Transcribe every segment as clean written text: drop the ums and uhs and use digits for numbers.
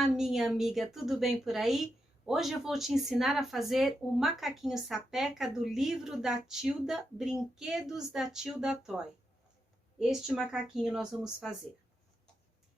Olá, minha amiga, tudo bem por aí? Hoje eu vou te ensinar a fazer o macaquinho sapeca do livro da Tilda, Brinquedos da Tilda Toy. Este macaquinho nós vamos fazer.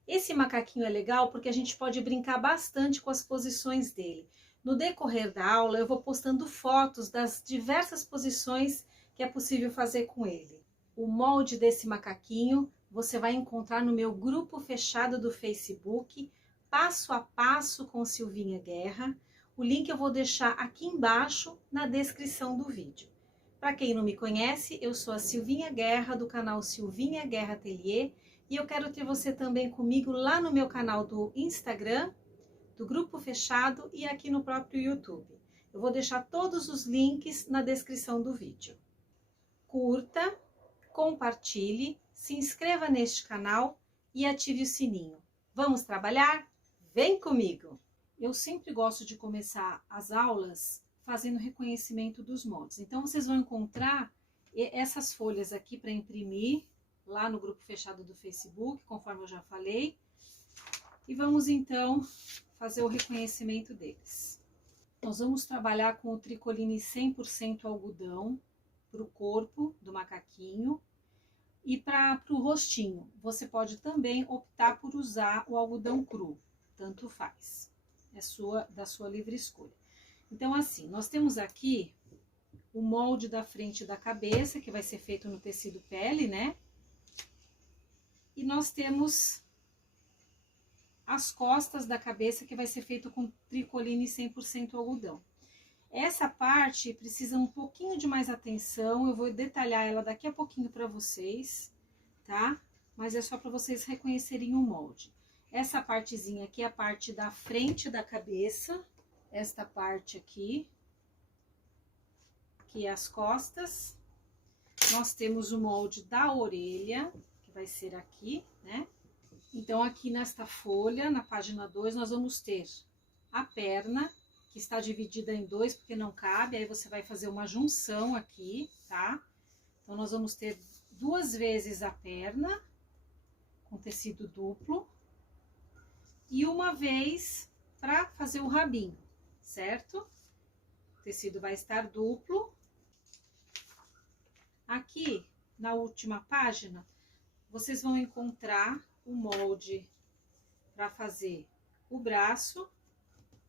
Esse macaquinho é legal porque a gente pode brincar bastante com as posições dele. No decorrer da aula eu vou postando fotos das diversas posições que é possível fazer com ele. O molde desse macaquinho você vai encontrar no meu grupo fechado do Facebook, Passo a Passo com Silvinha Guerra. O link eu vou deixar aqui embaixo na descrição do vídeo. Para quem não me conhece, eu sou a Silvinha Guerra do canal Silvinha Guerra Atelier e eu quero ter você também comigo lá no meu canal do Instagram, do grupo fechado e aqui no próprio YouTube. Eu vou deixar todos os links na descrição do vídeo. Curta, compartilhe, se inscreva neste canal e ative o sininho. Vamos trabalhar? Vem comigo! Eu sempre gosto de começar as aulas fazendo reconhecimento dos moldes. Então, vocês vão encontrar essas folhas aqui para imprimir lá no grupo fechado do Facebook, conforme eu já falei. E vamos, então, fazer o reconhecimento deles. Nós vamos trabalhar com o tricoline 100% algodão para o corpo do macaquinho. E para o rostinho, você pode também optar por usar o algodão cru, tanto faz, é da sua livre escolha. Então, assim, nós temos aqui o molde da frente da cabeça, que vai ser feito no tecido pele, né? E nós temos as costas da cabeça, que vai ser feito com tricoline 100% algodão. Essa parte precisa um pouquinho de mais atenção, eu vou detalhar ela daqui a pouquinho para vocês, tá? Mas é só para vocês reconhecerem o molde. Essa partezinha aqui é a parte da frente da cabeça, esta parte aqui, que é as costas. Nós temos o molde da orelha, que vai ser aqui, né? Então, aqui nesta folha, na página 2, nós vamos ter a perna, que está dividida em dois, porque não cabe, aí você vai fazer uma junção aqui, tá? Então, nós vamos ter 2 vezes a perna, com tecido duplo, e uma vez para fazer o rabinho, certo? O tecido vai estar duplo. Aqui, na última página, vocês vão encontrar o molde para fazer o braço,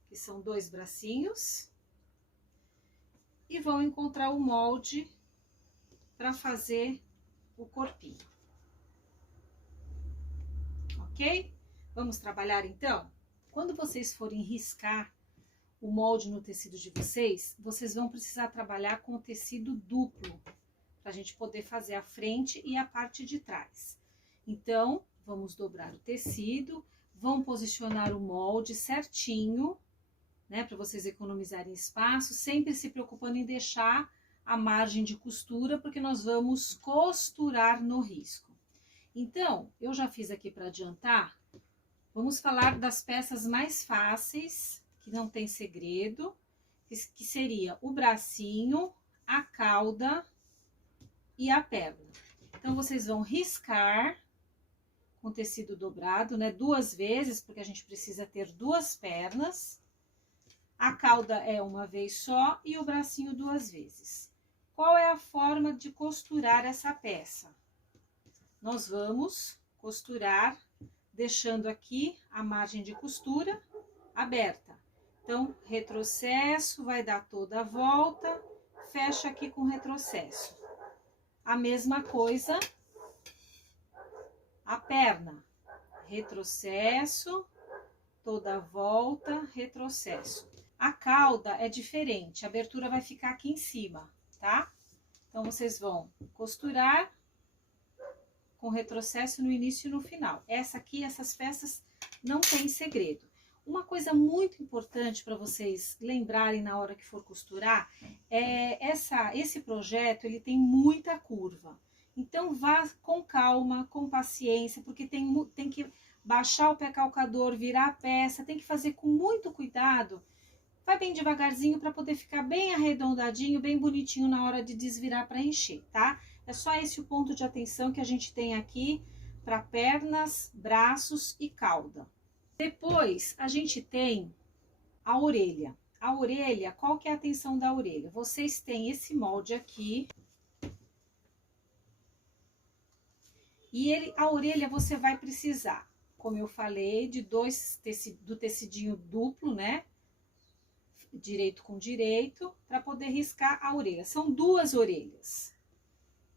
que são 2 bracinhos, e vão encontrar o molde para fazer o corpinho. Ok? Vamos trabalhar então? Quando vocês forem riscar o molde no tecido de vocês, vocês vão precisar trabalhar com o tecido duplo, para a gente poder fazer a frente e a parte de trás. Então, vamos dobrar o tecido, vão posicionar o molde certinho, né, para vocês economizarem espaço, sempre se preocupando em deixar a margem de costura, porque nós vamos costurar no risco. Então, eu já fiz aqui para adiantar, vamos falar das peças mais fáceis, que não tem segredo, que seria o bracinho, a cauda e a perna. Então, vocês vão riscar com tecido dobrado, né, 2 vezes, porque a gente precisa ter 2 pernas. A cauda é uma vez só e o bracinho 2 vezes. Qual é a forma de costurar essa peça? Nós vamos costurar deixando aqui a margem de costura aberta. Então, retrocesso, vai dar toda a volta, fecha aqui com retrocesso. A mesma coisa, a perna, retrocesso, toda a volta, retrocesso. A cauda é diferente, a abertura vai ficar aqui em cima, tá? Então, vocês vão costurar com retrocesso no início e no final. Essas peças não tem segredo. Uma coisa muito importante para vocês lembrarem na hora que for costurar, esse projeto, ele tem muita curva. Então, vá com calma, com paciência, porque tem que baixar o pé calcador, virar a peça, tem que fazer com muito cuidado. Vai bem devagarzinho para poder ficar bem arredondadinho, bem bonitinho na hora de desvirar para encher, tá? É só esse o ponto de atenção que a gente tem aqui para pernas, braços e cauda. Depois, a gente tem a orelha. A orelha, qual que é a atenção da orelha? Vocês têm esse molde aqui. E a orelha você vai precisar, como eu falei, de do tecidinho duplo, né? Direito com direito, para poder riscar a orelha. São duas orelhas.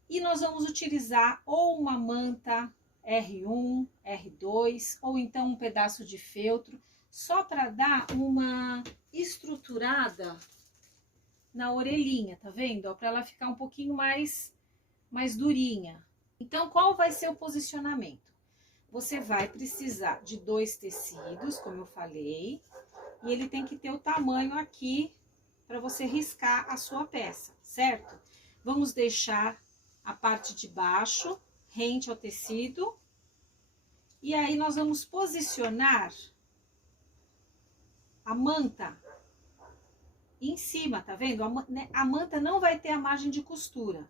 E nós vamos utilizar ou uma manta R1, R2, ou então um pedaço de feltro, só para dar uma estruturada na orelhinha, tá vendo? Para ela ficar um pouquinho mais durinha. Então, qual vai ser o posicionamento? Você vai precisar de dois tecidos, como eu falei, e ele tem que ter o tamanho aqui para você riscar a sua peça, certo? Vamos deixar a parte de baixo rente ao tecido. E aí, nós vamos posicionar a manta em cima, tá vendo? A manta não vai ter a margem de costura.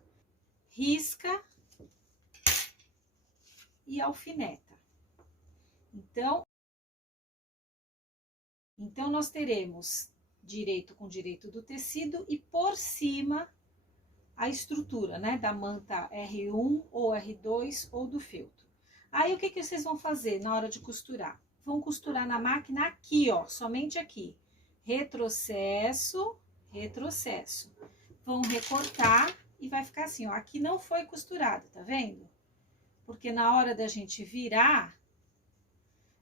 Risca e alfineta. Então nós teremos direito com direito do tecido e por cima a estrutura, né, da manta R1 ou R2 ou do feltro. Aí o que que vocês vão fazer na hora de costurar? Vão costurar na máquina aqui, ó, somente aqui. Retrocesso, retrocesso. Vão recortar e vai ficar assim, ó, aqui não foi costurado, tá vendo? Porque na hora da gente virar,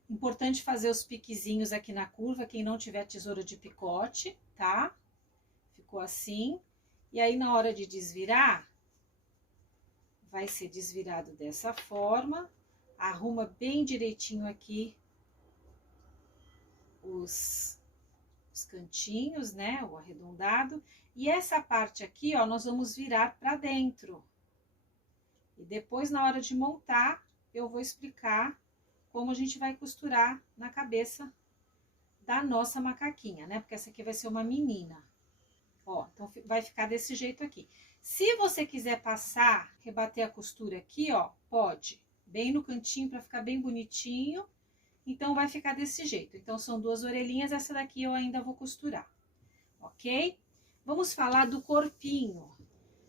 importante fazer os piquezinhos aqui na curva, quem não tiver tesoura de picote, tá? Ficou assim. E aí, na hora de desvirar, vai ser desvirado dessa forma. Arruma bem direitinho aqui os cantinhos, né? O arredondado. E essa parte aqui, ó, nós vamos virar pra dentro. E depois, na hora de montar, eu vou explicar como a gente vai costurar na cabeça da nossa macaquinha, né? Porque essa aqui vai ser uma menina. Ó, então vai ficar desse jeito aqui. Se você quiser passar, rebater a costura aqui, ó, pode. Bem no cantinho para ficar bem bonitinho. Então, vai ficar desse jeito. Então, são duas orelhinhas, essa daqui eu ainda vou costurar. Ok? Vamos falar do corpinho.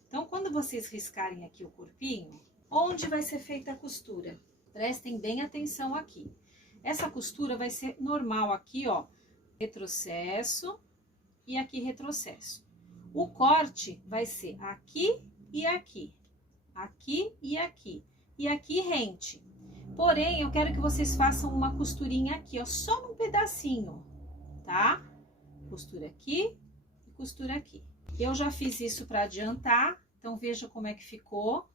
Então, quando vocês riscarem aqui o corpinho, onde vai ser feita a costura? Prestem bem atenção aqui. Essa costura vai ser normal aqui, ó, retrocesso e aqui retrocesso. O corte vai ser aqui e aqui, aqui e aqui, e aqui rente. Porém, eu quero que vocês façam uma costurinha aqui, ó, só num pedacinho, tá? Costura aqui e costura aqui. Eu já fiz isso para adiantar, então veja como é que ficou.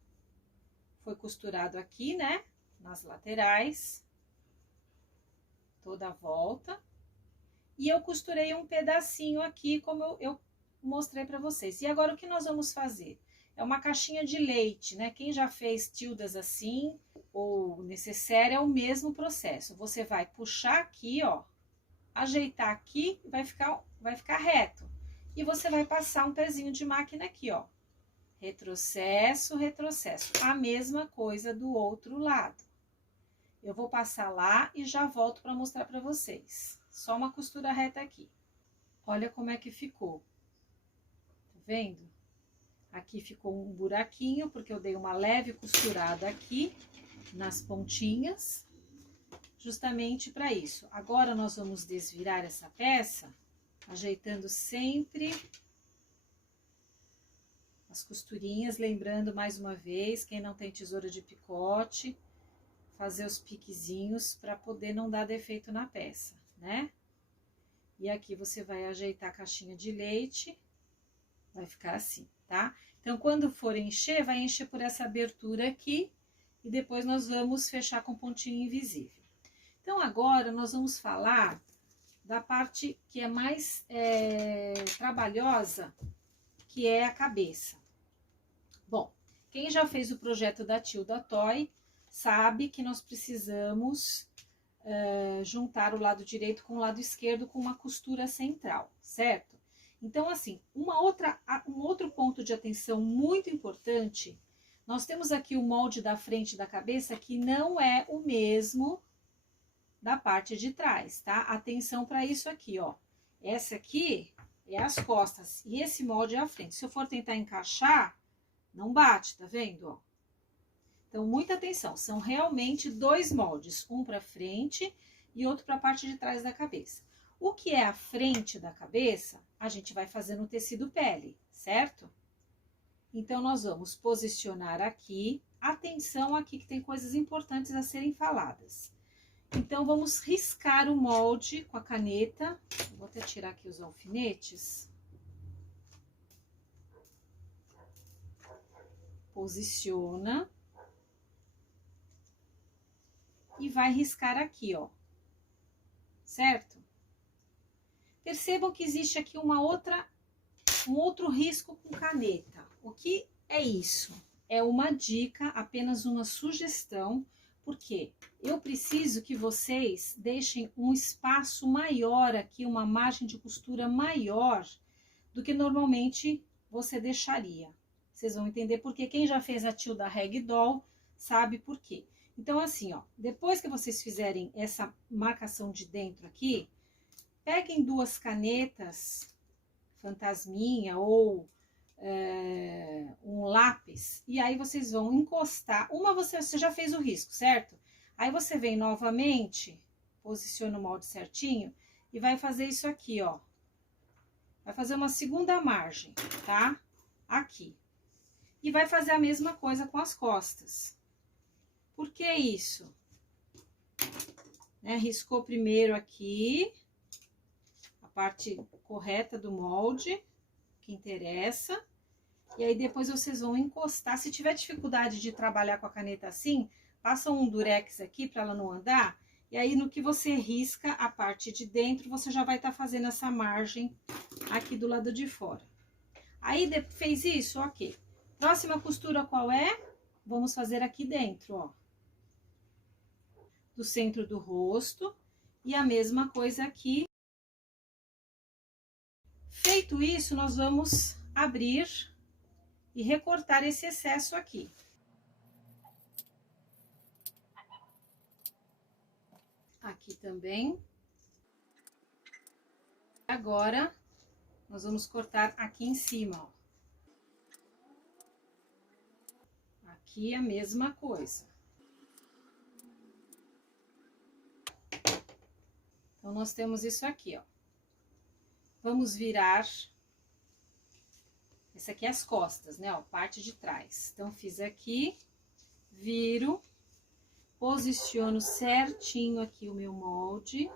Foi costurado aqui, né? Nas laterais, toda a volta. E eu costurei um pedacinho aqui, como eu mostrei para vocês. E agora, o que nós vamos fazer? É uma caixinha de leite, né? Quem já fez tildas assim, ou necessaire, é o mesmo processo. Você vai puxar aqui, ó, ajeitar aqui, e vai ficar reto. E você vai passar um pezinho de máquina aqui, ó. Retrocesso, retrocesso. A mesma coisa do outro lado. Eu vou passar lá e já volto para mostrar para vocês. Só uma costura reta aqui. Olha como é que ficou. Tá vendo? Aqui ficou um buraquinho, porque eu dei uma leve costurada aqui nas pontinhas, justamente para isso. Agora, nós vamos desvirar essa peça, ajeitando sempre as costurinhas, lembrando mais uma vez, quem não tem tesoura de picote, fazer os piquezinhos para poder não dar defeito na peça, né? E aqui você vai ajeitar a caixinha de leite, vai ficar assim, tá? Então, quando for encher, vai encher por essa abertura aqui e depois nós vamos fechar com pontinho invisível. Então, agora nós vamos falar da parte que é mais trabalhosa, que é a cabeça. Bom, quem já fez o projeto da Tilda Toy sabe que nós precisamos juntar o lado direito com o lado esquerdo com uma costura central, certo? Então, assim, um outro ponto de atenção muito importante, nós temos aqui o molde da frente da cabeça que não é o mesmo da parte de trás, tá? Atenção para isso aqui, ó. Essa aqui é as costas e esse molde é a frente. Se eu for tentar encaixar, não bate, tá vendo, ó? Então, muita atenção. São realmente dois moldes, um para frente e outro para a parte de trás da cabeça. O que é a frente da cabeça, a gente vai fazer no tecido pele, certo? Então, nós vamos posicionar aqui. Atenção aqui que tem coisas importantes a serem faladas. Então, vamos riscar o molde com a caneta. Vou até tirar aqui os alfinetes. Posiciona. E vai riscar aqui, ó. Certo? Percebam que existe aqui um outro risco com caneta. O que é isso? É uma dica, apenas uma sugestão, porque eu preciso que vocês deixem um espaço maior aqui, uma margem de costura maior do que normalmente você deixaria. Vocês vão entender porque quem já fez a Tilda Ragdoll sabe por quê. Então, assim, ó, depois que vocês fizerem essa marcação de dentro aqui, peguem duas canetas, fantasminha ou um lápis, e aí vocês vão encostar. Uma você já fez o risco, certo? Aí você vem novamente, posiciona o molde certinho e vai fazer isso aqui, ó. Vai fazer uma segunda margem, tá? Aqui. E vai fazer a mesma coisa com as costas. Por que isso? Né? Riscou primeiro aqui, a parte correta do molde, que interessa. E aí depois vocês vão encostar. Se tiver dificuldade de trabalhar com a caneta assim, passa um durex aqui para ela não andar. E aí no que você risca a parte de dentro, você já vai estar fazendo essa margem aqui do lado de fora. Aí fez isso? Ok. Próxima costura qual é? Vamos fazer aqui dentro, ó. Do centro do rosto. E a mesma coisa aqui. Feito isso, nós vamos abrir e recortar esse excesso aqui. Aqui também. Agora, nós vamos cortar aqui em cima, ó. Aqui a mesma coisa. Então, nós temos isso aqui, ó. Vamos virar. Essa aqui é as costas, né, ó, parte de trás. Então, fiz aqui, viro, posiciono certinho aqui o meu molde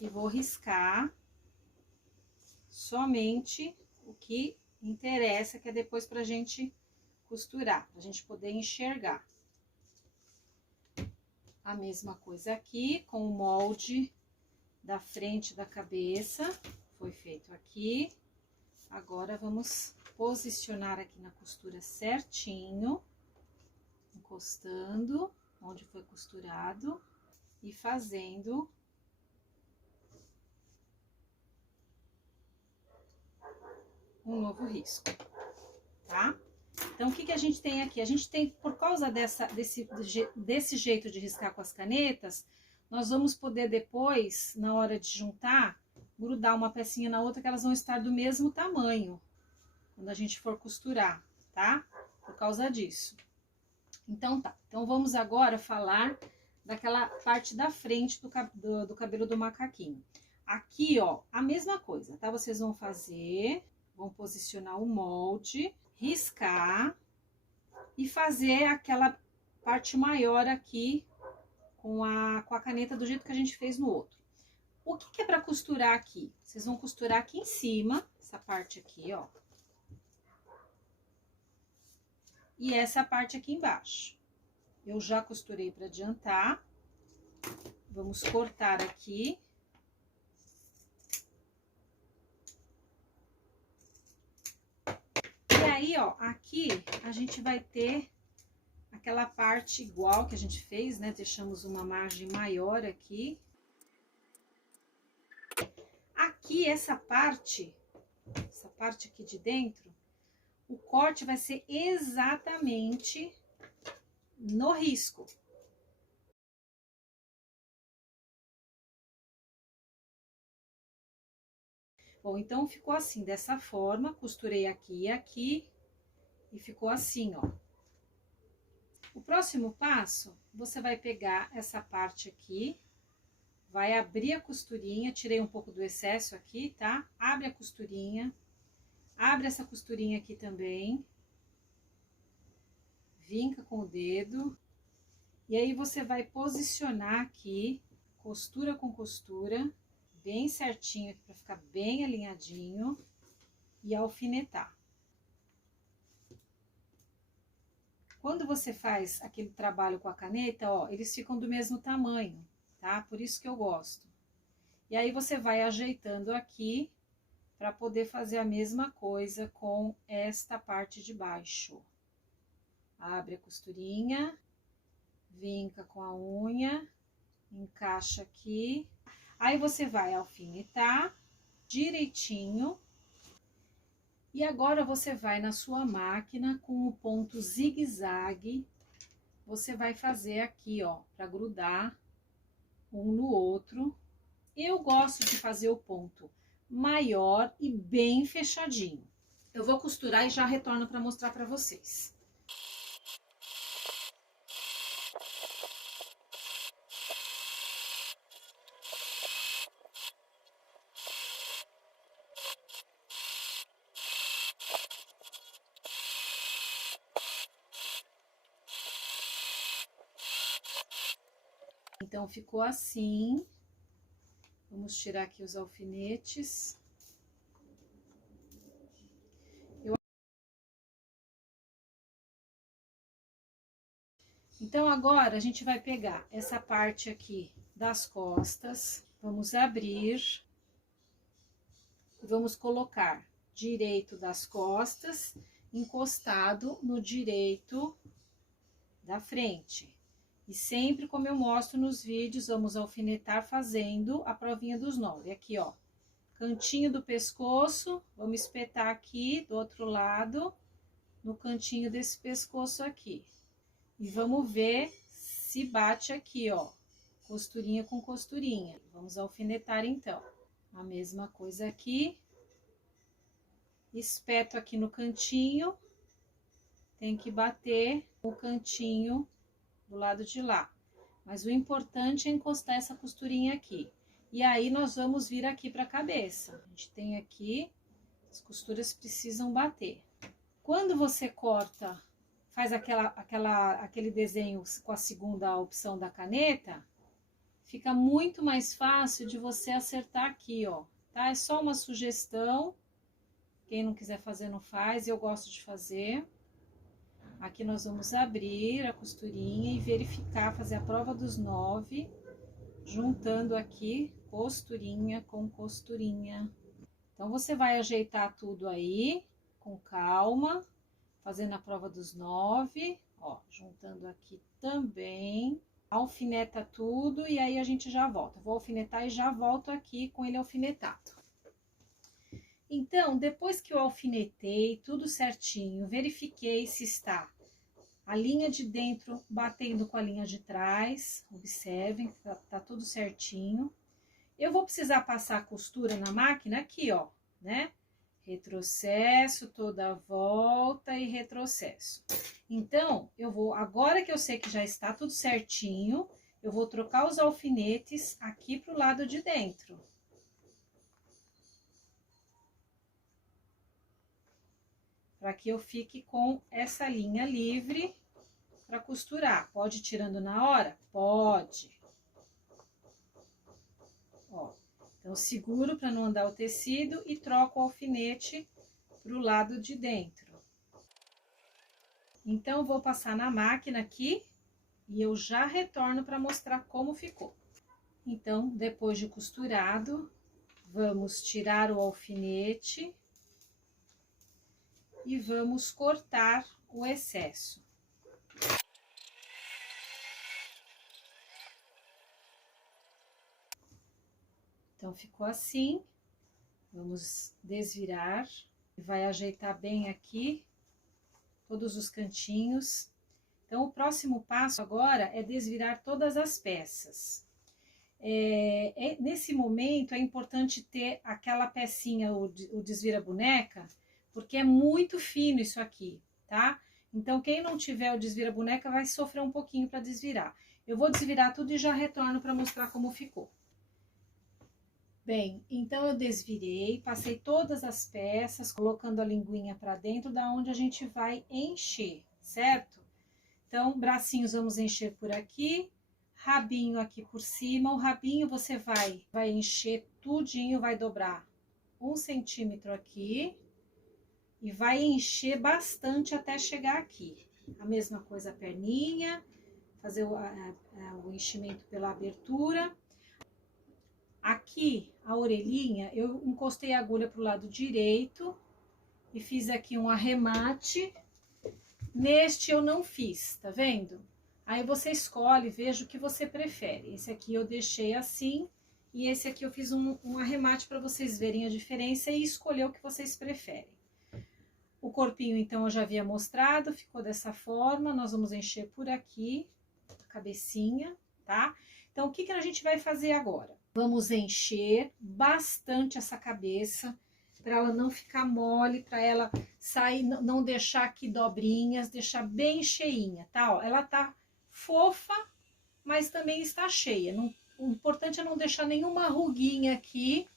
e vou riscar somente o que interessa, que é depois pra gente costurar, pra gente poder enxergar. A mesma coisa aqui, com o molde da frente da cabeça, foi feito aqui. Agora, vamos posicionar aqui na costura certinho, encostando onde foi costurado e fazendo um novo risco, tá? Então, o que que a gente tem aqui? A gente tem, por causa desse jeito de riscar com as canetas, nós vamos poder depois, na hora de juntar, grudar uma pecinha na outra, que elas vão estar do mesmo tamanho, quando a gente for costurar, tá? Por causa disso. Então, tá. Então, vamos agora falar daquela parte da frente do cabelo do macaquinho. Aqui, ó, a mesma coisa, tá? Vocês vão fazer, vão posicionar o molde, riscar e fazer aquela parte maior aqui com a caneta do jeito que a gente fez no outro. O que é para costurar aqui? Vocês vão costurar aqui em cima, essa parte aqui, ó. E essa parte aqui embaixo. Eu já costurei para adiantar. Vamos cortar aqui. E aí, ó, aqui a gente vai ter aquela parte igual que a gente fez, né? Deixamos uma margem maior aqui. Aqui, essa parte aqui de dentro, o corte vai ser exatamente no risco. Bom, então ficou assim, dessa forma, costurei aqui e aqui, e ficou assim, ó. O próximo passo, você vai pegar essa parte aqui, vai abrir a costurinha, tirei um pouco do excesso aqui, tá? Abre a costurinha, abre essa costurinha aqui também, vinca com o dedo, e aí você vai posicionar aqui, costura com costura, bem certinho aqui pra ficar bem alinhadinho, e alfinetar. Quando você faz aquele trabalho com a caneta, ó, eles ficam do mesmo tamanho, tá? Por isso que eu gosto. E aí você vai ajeitando aqui para poder fazer a mesma coisa com esta parte de baixo. Abre a costurinha, vinca com a unha, encaixa aqui. Aí você vai alfinetar direitinho. E agora você vai na sua máquina com o ponto zigue-zague, você vai fazer aqui, ó, para grudar um no outro. Eu gosto de fazer o ponto maior e bem fechadinho. Eu vou costurar e já retorno para mostrar para vocês. Então, ficou assim. Vamos tirar aqui os alfinetes. Então, agora, a gente vai pegar essa parte aqui das costas. Vamos abrir. Vamos colocar direito das costas, encostado no direito da frente. E sempre, como eu mostro nos vídeos, vamos alfinetar fazendo a provinha dos 9. Aqui, ó, cantinho do pescoço, vamos espetar aqui do outro lado, no cantinho desse pescoço aqui. E vamos ver se bate aqui, ó, costurinha com costurinha. Vamos alfinetar, então. A mesma coisa aqui. Espeto aqui no cantinho, tem que bater o cantinho do lado de lá. Mas o importante é encostar essa costurinha aqui. E aí, nós vamos vir aqui para a cabeça. A gente tem aqui, as costuras precisam bater. Quando você corta, faz aquele desenho com a segunda opção da caneta, fica muito mais fácil de você acertar aqui, ó. Tá? É só uma sugestão. Quem não quiser fazer, não faz. Eu gosto de fazer. Aqui nós vamos abrir a costurinha e verificar, fazer a prova dos 9, juntando aqui costurinha com costurinha. Então, você vai ajeitar tudo aí, com calma, fazendo a prova dos 9, ó, juntando aqui também. Alfineta tudo e aí a gente já volta. Vou alfinetar e já volto aqui com ele alfinetado. Então, depois que eu alfinetei tudo certinho, verifiquei se está a linha de dentro batendo com a linha de trás, observem que tá tudo certinho. Eu vou precisar passar a costura na máquina aqui, ó, né? Retrocesso, toda a volta e retrocesso. Então, eu vou, agora que eu sei que já está tudo certinho, eu vou trocar os alfinetes aqui pro lado de dentro. Para que eu fique com essa linha livre para costurar. Pode ir tirando na hora? Pode. Ó, então, seguro para não andar o tecido e troco o alfinete pro lado de dentro. Então, eu vou passar na máquina aqui e eu já retorno para mostrar como ficou. Então, depois de costurado, vamos tirar o alfinete e vamos cortar o excesso. Então, ficou assim. Vamos desvirar. Vai ajeitar bem aqui, todos os cantinhos. Então, o próximo passo agora é desvirar todas as peças. Nesse momento é importante ter aquela pecinha, o desvira-boneca, porque é muito fino isso aqui, tá? Então, quem não tiver o desvira-boneca vai sofrer um pouquinho para desvirar. Eu vou desvirar tudo e já retorno para mostrar como ficou. Bem, então eu desvirei, passei todas as peças, colocando a linguinha para dentro, da onde a gente vai encher, certo? Então, bracinhos vamos encher por aqui, rabinho aqui por cima. O rabinho você vai encher tudinho, vai dobrar 1 centímetro aqui e vai encher bastante até chegar aqui. A mesma coisa a perninha, fazer o enchimento pela abertura. Aqui, a orelhinha, eu encostei a agulha para o lado direito e fiz aqui um arremate. Neste eu não fiz, tá vendo? Aí você escolhe, veja o que você prefere. Esse aqui eu deixei assim e esse aqui eu fiz um arremate para vocês verem a diferença e escolher o que vocês preferem. O corpinho, então, eu já havia mostrado, ficou dessa forma. Nós vamos encher por aqui a cabecinha, tá? Então, o que a gente vai fazer agora? Vamos encher bastante essa cabeça, para ela não ficar mole, para ela sair, não deixar aqui dobrinhas, deixar bem cheinha, tá? Ó, ela tá fofa, mas também está cheia. O importante é não deixar nenhuma ruguinha aqui,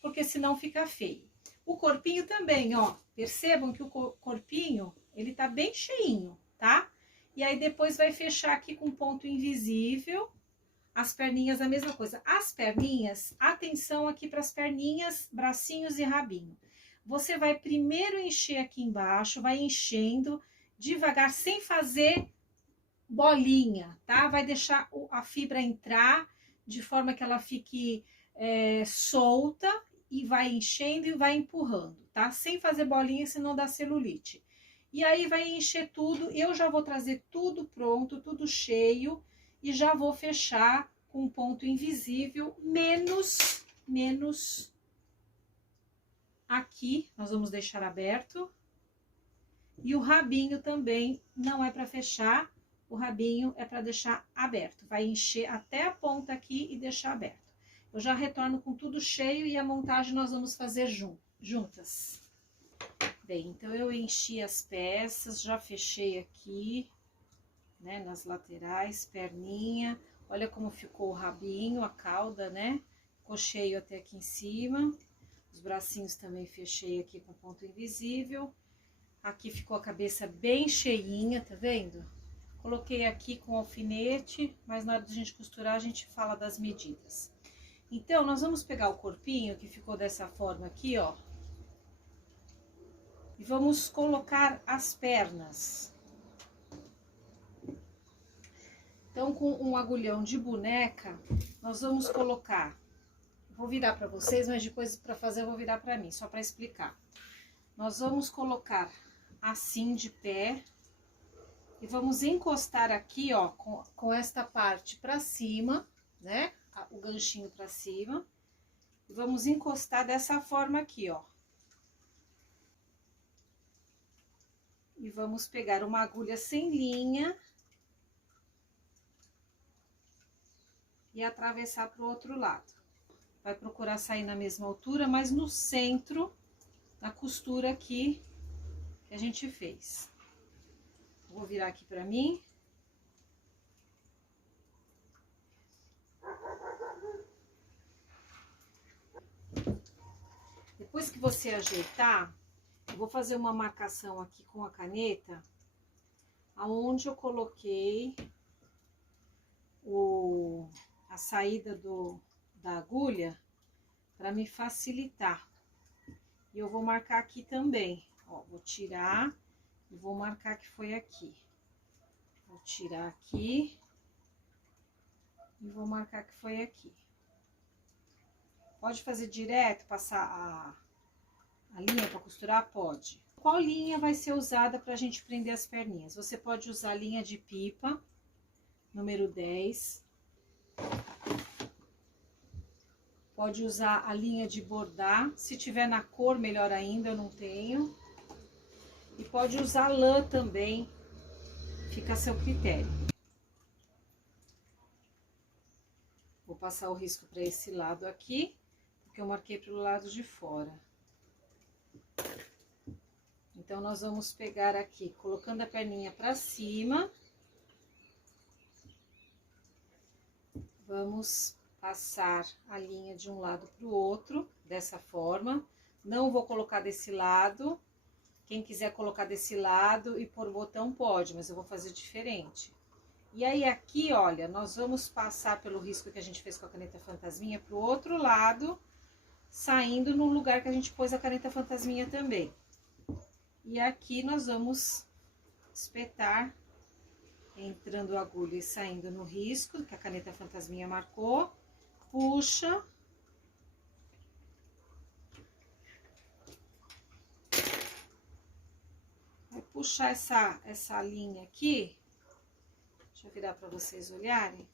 porque senão fica feio. O corpinho também, ó, percebam que o corpinho, ele tá bem cheinho, tá? E aí depois vai fechar aqui com ponto invisível. As perninhas, a mesma coisa. As perninhas, atenção aqui para as perninhas, bracinhos e rabinho. Você vai primeiro encher aqui embaixo, vai enchendo devagar, sem fazer bolinha, tá? Vai deixar a fibra entrar de forma que ela fique solta e vai enchendo e vai empurrando, tá? Sem fazer bolinha, senão dá celulite. E aí vai encher tudo, eu já vou trazer tudo pronto, tudo cheio, e já vou fechar com um ponto invisível, menos aqui, nós vamos deixar aberto. E o rabinho também não é para fechar, o rabinho é para deixar aberto. Vai encher até a ponta aqui e deixar aberto. Eu já retorno com tudo cheio e a montagem nós vamos fazer juntas. Bem, então eu enchi as peças, já fechei aqui, né, nas laterais, perninha. Olha como ficou o rabinho, a cauda, né? Ficou cheio até aqui em cima. Os bracinhos também fechei aqui com ponto invisível. Aqui ficou a cabeça bem cheinha, tá vendo? Coloquei aqui com alfinete, mas na hora de a gente costurar a gente fala das medidas. Então, nós vamos pegar o corpinho que ficou dessa forma aqui, ó. E vamos colocar as pernas. Então, com um agulhão de boneca, nós vamos colocar... Vou virar para vocês, mas depois para fazer eu vou virar para mim, só para explicar. Nós vamos colocar assim de pé e vamos encostar aqui, ó, com esta parte para cima, né? O ganchinho para cima. E vamos encostar dessa forma aqui, ó. E vamos pegar uma agulha sem linha e atravessar para o outro lado. Vai procurar sair na mesma altura, mas no centro, na costura aqui que a gente fez. Vou virar aqui para mim. Depois que você ajeitar, eu vou fazer uma marcação aqui com a caneta, aonde eu coloquei a saída da agulha, para me facilitar. E eu vou marcar aqui também, ó, vou tirar e vou marcar que foi aqui. Vou tirar aqui e vou marcar que foi aqui. Pode fazer direto, passar a linha para costurar? Pode. Qual linha vai ser usada para a gente prender as perninhas? Você pode usar a linha de pipa, número 10. Pode usar a linha de bordar, se tiver na cor, melhor ainda, eu não tenho. E pode usar lã também, fica a seu critério. Vou passar o risco para esse lado aqui, porque eu marquei pro lado de fora. Então, nós vamos pegar aqui, colocando a perninha para cima. Vamos passar a linha de um lado pro outro, dessa forma. Não vou colocar desse lado. Quem quiser colocar desse lado e pôr botão pode, mas eu vou fazer diferente. E aí, aqui, olha, nós vamos passar pelo risco que a gente fez com a caneta fantasminha pro outro lado, saindo no lugar que a gente pôs a caneta fantasminha também. E aqui nós vamos espetar, entrando a agulha e saindo no risco que a caneta fantasminha marcou. Puxa. Vai puxar essa linha aqui. Deixa eu virar para vocês olharem.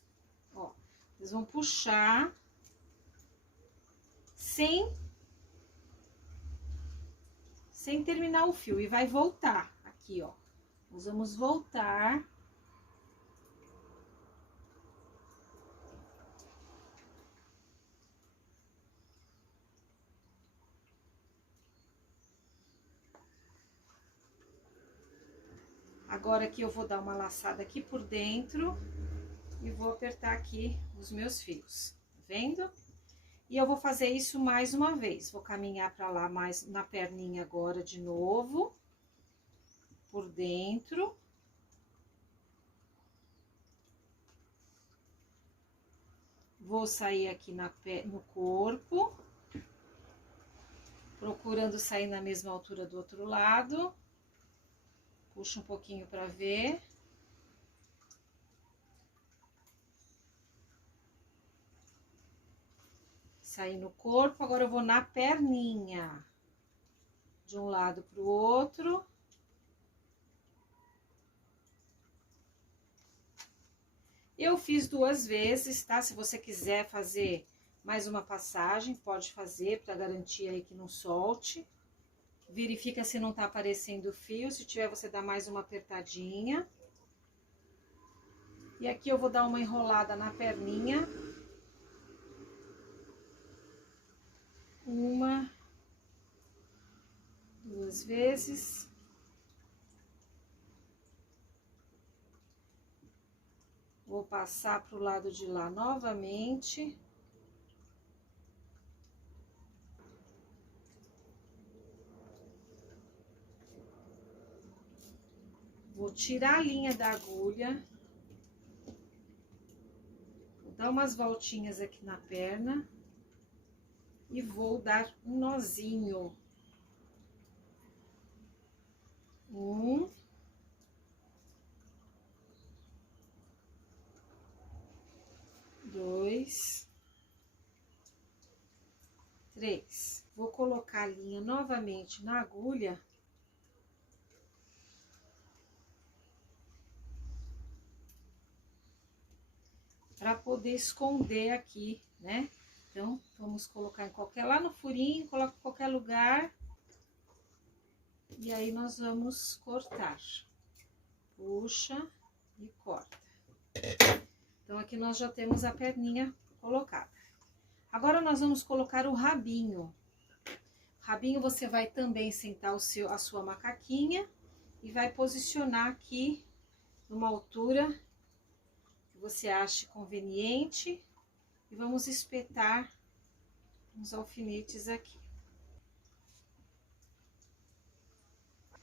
Ó, vocês vão puxar sem terminar o fio e vai voltar aqui, ó. Nós vamos voltar. Agora aqui eu vou dar uma laçada aqui por dentro e vou apertar aqui os meus fios, tá vendo? E eu vou fazer isso mais uma vez. Vou caminhar pra lá mais na perninha agora de novo, por dentro. Vou sair aqui no corpo, procurando sair na mesma altura do outro lado. Puxa um pouquinho pra ver. Sair no corpo, agora eu vou na perninha. De um lado pro outro. Eu fiz 2 vezes, tá? Se você quiser fazer mais uma passagem, pode fazer, pra garantir aí que não solte. Verifica se não tá aparecendo o fio, se tiver você dá mais uma apertadinha. E aqui eu vou dar uma enrolada na perninha. 1, 2 vezes. Vou passar pro lado de lá novamente. Vou tirar a linha da agulha. Vou dar umas voltinhas aqui na perna. E vou dar um nozinho. 1. 2. 3. Vou colocar a linha novamente na agulha. Para poder esconder aqui, né? Então, vamos colocar em qualquer, lá no furinho, coloca em qualquer lugar. E aí, nós vamos cortar. Puxa e corta. Então, aqui nós já temos a perninha colocada. Agora, nós vamos colocar o rabinho. Rabinho, você vai também sentar a sua macaquinha e vai posicionar aqui numa altura que você ache conveniente. E vamos espetar uns alfinetes aqui.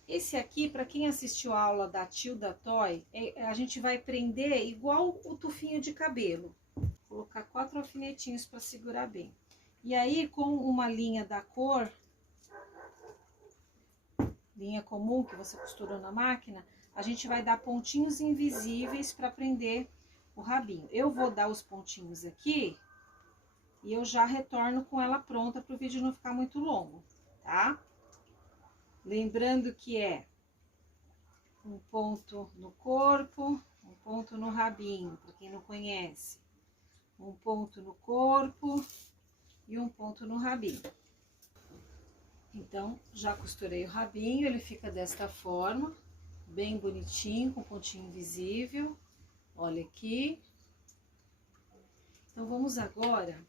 Esse aqui, para quem assistiu a aula da Tilda Toy, a gente vai prender igual o tufinho de cabelo. Vou colocar 4 alfinetinhos para segurar bem. E aí, com uma linha da cor, linha comum que você costurou na máquina, a gente vai dar pontinhos invisíveis para prender o rabinho. Eu vou dar os pontinhos aqui e eu já retorno com ela pronta para o vídeo não ficar muito longo, tá? Lembrando que é um ponto no corpo, um ponto no rabinho, para quem não conhece. Um ponto no corpo e um ponto no rabinho. Então, já costurei o rabinho, ele fica desta forma, bem bonitinho, com pontinho invisível. Olha aqui. Então, vamos agora,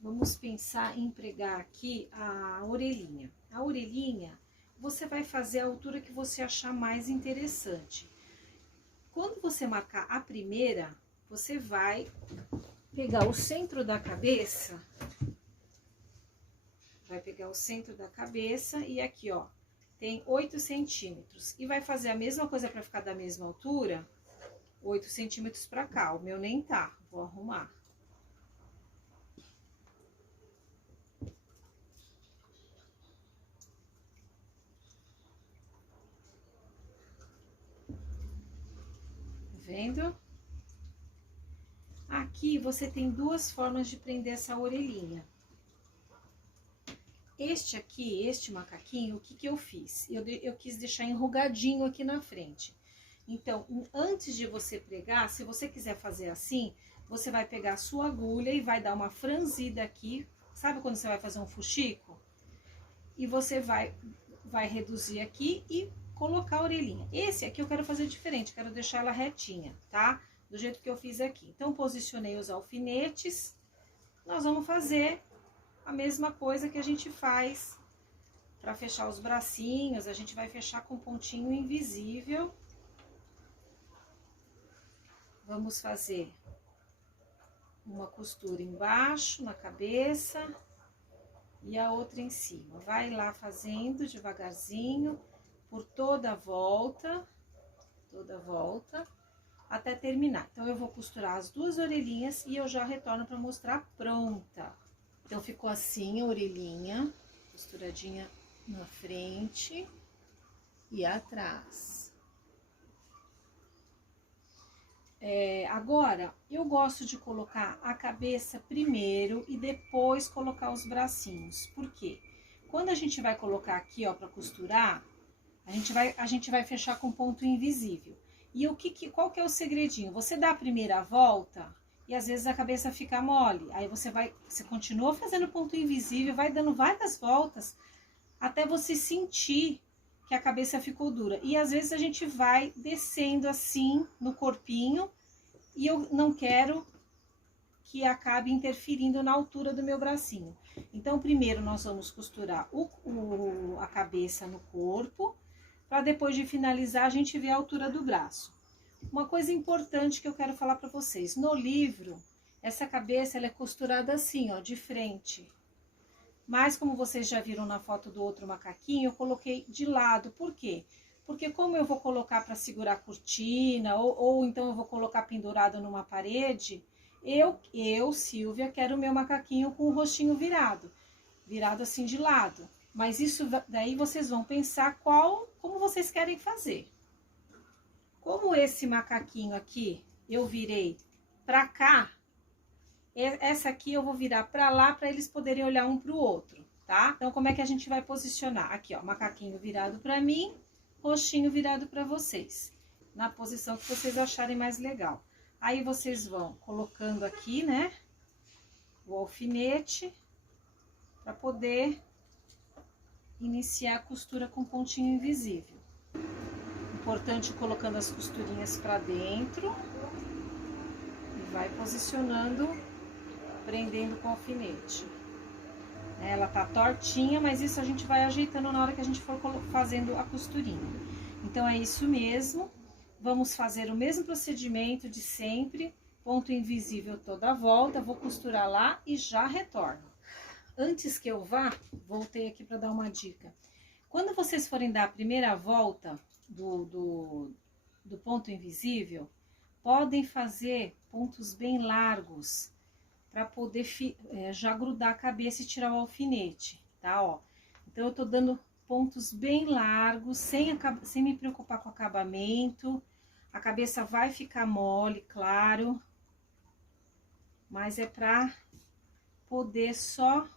vamos pensar em pregar aqui a orelhinha. A orelhinha, você vai fazer a altura que você achar mais interessante. Quando você marcar a primeira, você vai pegar o centro da cabeça, e aqui, ó, tem 8 centímetros. E vai fazer a mesma coisa para ficar da mesma altura, 8 centímetros para cá. O meu nem tá, vou arrumar. Vendo? Aqui você tem duas formas de prender essa orelhinha. Este macaquinho, o que que eu fiz? Eu quis deixar enrugadinho aqui na frente. Então, antes de você pregar, se você quiser fazer assim, você vai pegar a sua agulha e vai dar uma franzida aqui. Sabe quando você vai fazer um fuxico? E você vai reduzir aqui e colocar a orelhinha. Esse aqui eu quero fazer diferente, quero deixar ela retinha, tá? Do jeito que eu fiz aqui. Então, posicionei os alfinetes. Nós vamos fazer a mesma coisa que a gente faz para fechar os bracinhos. A gente vai fechar com pontinho invisível. Vamos fazer uma costura embaixo, na cabeça, e a outra em cima. Vai lá fazendo devagarzinho, por toda a volta, até terminar. Então, eu vou costurar as duas orelhinhas e eu já retorno para mostrar pronta. Então, ficou assim a orelhinha, costuradinha na frente e atrás. Agora, eu gosto de colocar a cabeça primeiro e depois colocar os bracinhos. Por quê? Quando a gente vai colocar aqui, ó, para costurar, a gente vai fechar com ponto invisível. E qual que é o segredinho? Você dá a primeira volta e às vezes a cabeça fica mole. Aí você continua fazendo ponto invisível, vai dando várias voltas até você sentir que a cabeça ficou dura. E às vezes a gente vai descendo assim no corpinho e eu não quero que acabe interferindo na altura do meu bracinho. Então, primeiro nós vamos costurar a cabeça no corpo, para depois de finalizar a gente ver a altura do braço. Uma coisa importante que eu quero falar para vocês, no livro, essa cabeça ela é costurada assim, ó, de frente. Mas como vocês já viram na foto do outro macaquinho, eu coloquei de lado. Por quê? Porque como eu vou colocar para segurar a cortina, ou então eu vou colocar pendurado numa parede, eu, Silvia, quero o meu macaquinho com o rostinho virado assim de lado. Mas isso daí vocês vão pensar como vocês querem fazer. Como esse macaquinho aqui eu virei pra cá, essa aqui eu vou virar pra lá para eles poderem olhar um pro outro, tá? Então, como é que a gente vai posicionar? Aqui, ó, macaquinho virado pra mim, rostinho virado pra vocês, na posição que vocês acharem mais legal. Aí, vocês vão colocando aqui, né, o alfinete, pra poder iniciar a costura com pontinho invisível. Importante colocando as costurinhas pra dentro e vai posicionando, prendendo com alfinete. Ela tá tortinha, mas isso a gente vai ajeitando na hora que a gente for fazendo a costurinha. Então, é isso mesmo. Vamos fazer o mesmo procedimento de sempre. Ponto invisível toda a volta. Vou costurar lá e já retorno. Antes que eu vá, voltei aqui para dar uma dica. Quando vocês forem dar a primeira volta do ponto invisível, podem fazer pontos bem largos, para poder já grudar a cabeça e tirar o alfinete, tá? Ó, então, eu tô dando pontos bem largos, sem me preocupar com o acabamento. A cabeça vai ficar mole, claro, mas é pra poder só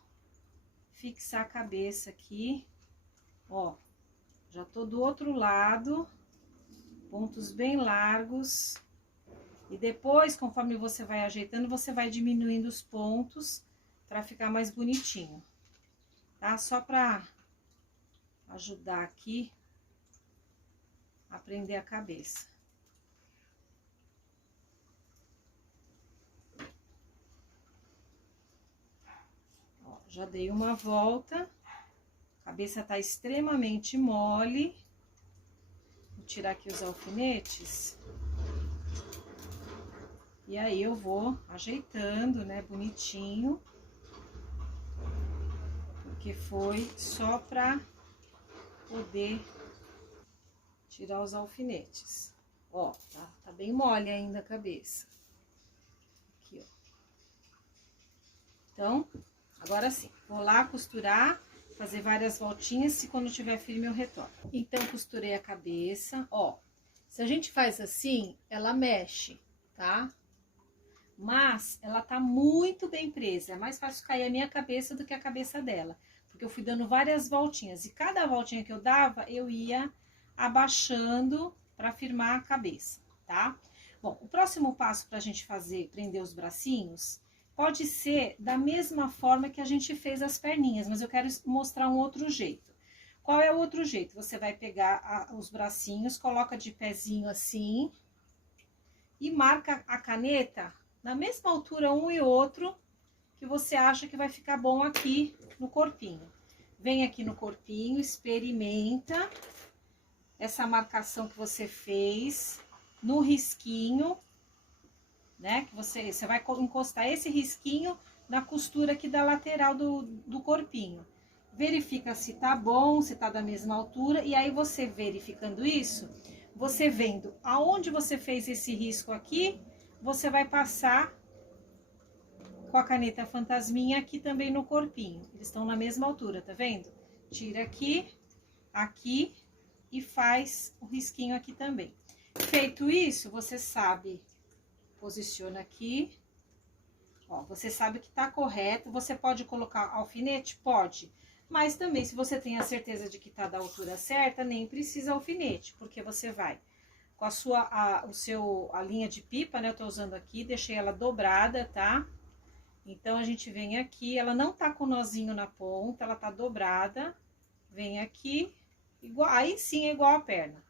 fixar a cabeça aqui. Ó, já tô do outro lado, pontos bem largos. E depois, conforme você vai ajeitando, você vai diminuindo os pontos para ficar mais bonitinho, tá? Só para ajudar aqui a prender a cabeça. Já dei uma volta, a cabeça tá extremamente mole. Vou tirar aqui os alfinetes. E aí eu vou ajeitando, né, bonitinho. Porque foi só pra poder tirar os alfinetes. Ó, tá bem mole ainda a cabeça. Aqui, ó. Então, agora sim, vou lá costurar, fazer várias voltinhas, e quando tiver firme eu retorno. Então, costurei a cabeça, ó. Se a gente faz assim, ela mexe, tá? Mas ela tá muito bem presa, é mais fácil cair a minha cabeça do que a cabeça dela. Porque eu fui dando várias voltinhas, e cada voltinha que eu dava, eu ia abaixando para firmar a cabeça, tá? Bom, o próximo passo pra gente fazer, prender os bracinhos, pode ser da mesma forma que a gente fez as perninhas, mas eu quero mostrar um outro jeito. Qual é o outro jeito? Você vai pegar os bracinhos, coloca de pezinho assim e marca a caneta na mesma altura um e outro que você acha que vai ficar bom aqui no corpinho. Vem aqui no corpinho, experimenta essa marcação que você fez no risquinho, né? Que você vai encostar esse risquinho na costura aqui da lateral do corpinho. Verifica se tá bom, se tá da mesma altura, e aí você verificando isso, você vendo aonde você fez esse risco aqui, você vai passar com a caneta fantasminha aqui também no corpinho. Eles estão na mesma altura, tá vendo? Tira aqui, aqui e faz o risquinho aqui também. Feito isso, você sabe, posiciona aqui, ó, você sabe que tá correto. Você pode colocar alfinete? Pode. Mas também, se você tem a certeza de que tá da altura certa, nem precisa alfinete, porque você vai com a linha de pipa, né? Eu tô usando aqui, deixei ela dobrada, tá? Então, a gente vem aqui, ela não tá com nozinho na ponta, ela tá dobrada. Vem aqui, igual, aí sim é igual a perna.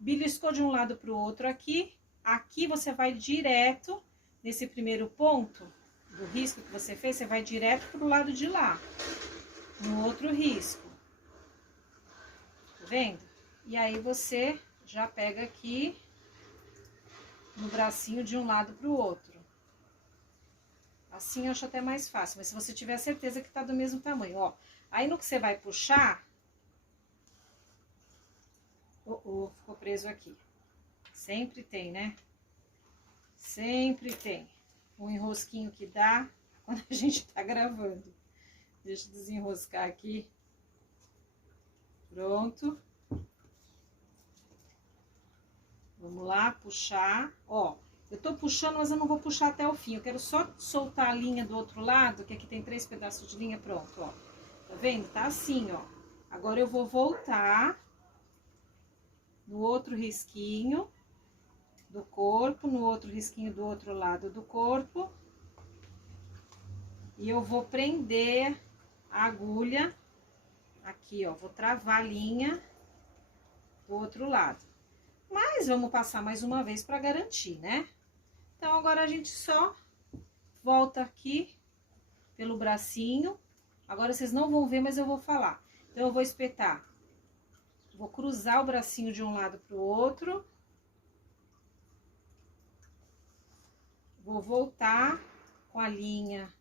Beliscou de um lado pro outro aqui. Aqui você vai direto, nesse primeiro ponto do risco que você fez, você vai direto pro lado de lá. No outro risco. Tá vendo? E aí, você já pega aqui no bracinho de um lado pro outro. Assim eu acho até mais fácil, mas se você tiver certeza que tá do mesmo tamanho, ó. Aí no que você vai puxar, ficou preso aqui. Sempre tem, né? Sempre tem um enrosquinho que dá quando a gente tá gravando. Deixa eu desenroscar aqui. Pronto. Vamos lá, puxar. Ó, eu tô puxando, mas eu não vou puxar até o fim. Eu quero só soltar a linha do outro lado, que aqui tem 3 pedaços de linha, pronto, ó. Tá vendo? Tá assim, ó. Agora eu vou voltar no outro risquinho do corpo, no outro risquinho do outro lado do corpo. E eu vou prender a agulha aqui, ó. Vou travar a linha do outro lado. Mas vamos passar mais uma vez para garantir, né? Então, agora a gente só volta aqui pelo bracinho. Agora vocês não vão ver, mas eu vou falar. Então, eu vou espetar. Vou cruzar o bracinho de um lado pro outro. Vou voltar com a linha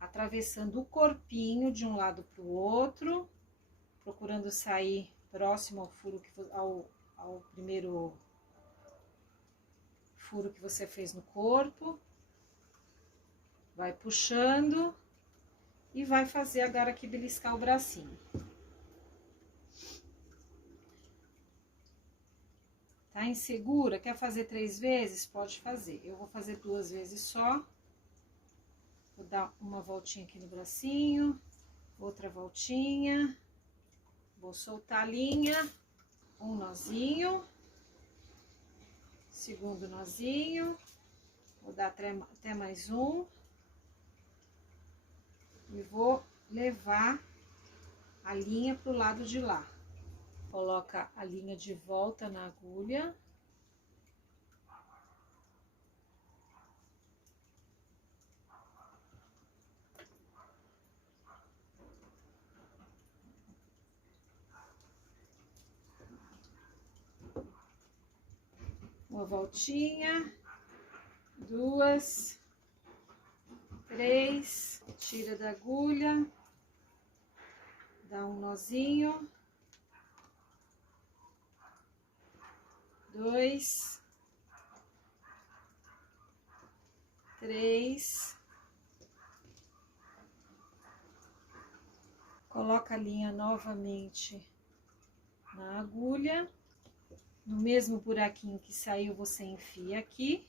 atravessando o corpinho de um lado pro outro, procurando sair próximo ao furo ao primeiro furo que você fez no corpo. Vai puxando e vai fazer agora aqui beliscar o bracinho. Tá insegura? Quer fazer 3 vezes? Pode fazer. Eu vou fazer 2 vezes só. Vou dar uma voltinha aqui no bracinho, outra voltinha. Vou soltar a linha, um nozinho, segundo nozinho. Vou dar até mais um. E vou levar a linha pro lado de lá. Coloca a linha de volta na agulha. voltinha, 2, 3, tira da agulha, dá um nozinho, 2, 3, coloca a linha novamente na agulha, no mesmo buraquinho que saiu, você enfia aqui,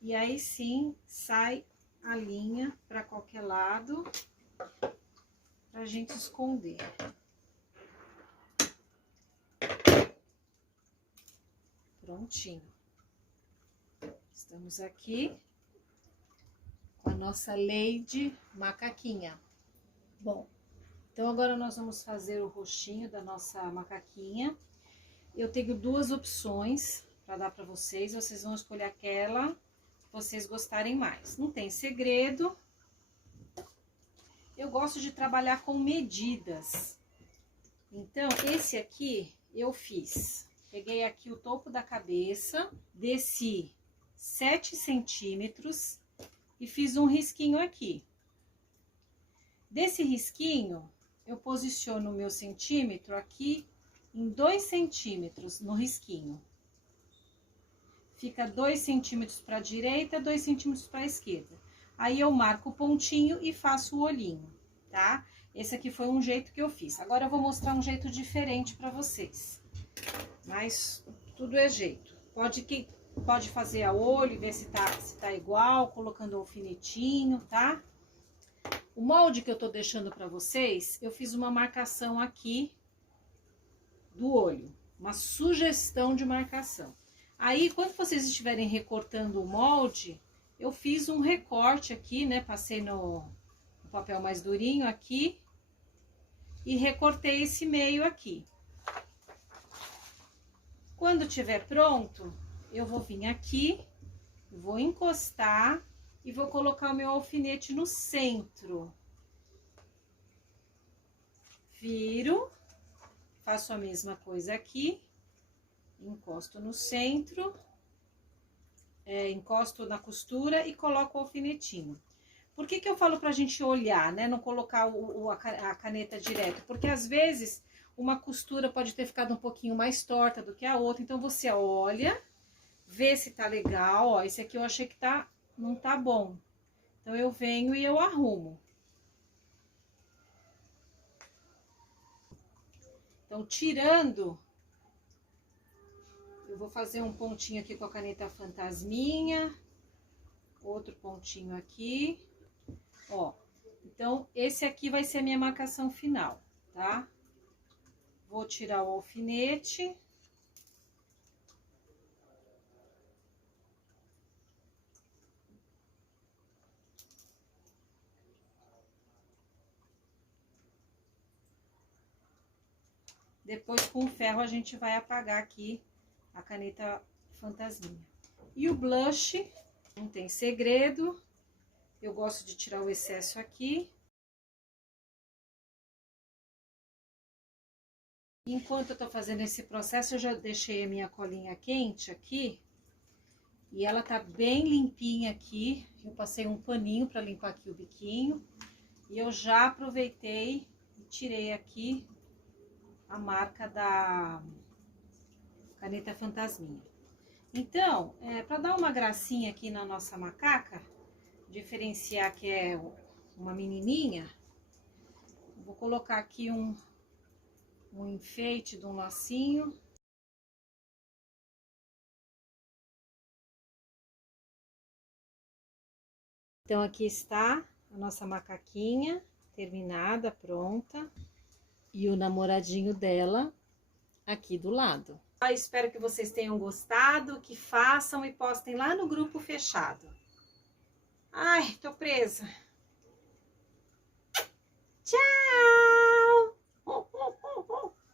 e aí sim sai a linha para qualquer lado, pra gente esconder. Prontinho. Estamos aqui com a nossa Lady macaquinha. Bom, então agora nós vamos fazer o rostinho da nossa macaquinha. Eu tenho 2 opções para dar para vocês. Vocês vão escolher aquela que vocês gostarem mais. Não tem segredo. Eu gosto de trabalhar com medidas. Então, esse aqui eu fiz. Peguei aqui o topo da cabeça, desci 7 centímetros e fiz um risquinho aqui. Desse risquinho, eu posiciono o meu centímetro aqui em 2 centímetros no risquinho. Fica 2 centímetros para a direita, 2 centímetros para a esquerda. Aí eu marco o pontinho e faço o olhinho, tá? Esse aqui foi um jeito que eu fiz. Agora eu vou mostrar um jeito diferente para vocês. Mas tudo é jeito. Pode fazer a olho e ver se tá igual, colocando o alfinetinho, tá? O molde que eu tô deixando para vocês, eu fiz uma marcação aqui do olho, uma sugestão de marcação. Aí, quando vocês estiverem recortando o molde, eu fiz um recorte aqui, né? Passei no papel mais durinho aqui e recortei esse meio aqui. Quando tiver pronto, eu vou vir aqui, vou encostar e vou colocar o meu alfinete no centro. Viro, faço a mesma coisa aqui, encosto no centro, encosto na costura e coloco o alfinetinho. Por que que eu falo pra gente olhar, né? Não colocar a caneta direto? Porque às vezes uma costura pode ter ficado um pouquinho mais torta do que a outra. Então você olha, vê se tá legal. Ó, esse aqui eu achei que não tá bom. Então eu venho e eu arrumo. Então, tirando, eu vou fazer um pontinho aqui com a caneta fantasminha, outro pontinho aqui, ó. Então, esse aqui vai ser a minha marcação final, tá? Vou tirar o alfinete. Depois, com o ferro, a gente vai apagar aqui a caneta fantasminha. E o blush, não tem segredo. Eu gosto de tirar o excesso aqui. Enquanto eu tô fazendo esse processo, eu já deixei a minha colinha quente aqui. E ela tá bem limpinha aqui. Eu passei um paninho pra limpar aqui o biquinho. E eu já aproveitei e tirei aqui a marca da caneta fantasminha. Então, para dar uma gracinha aqui na nossa macaca, diferenciar que é uma menininha, vou colocar aqui um enfeite de um lacinho. Então, aqui está a nossa macaquinha terminada, pronta. E o namoradinho dela aqui do lado. Eu espero que vocês tenham gostado, que façam e postem lá no grupo fechado. Ai, tô presa.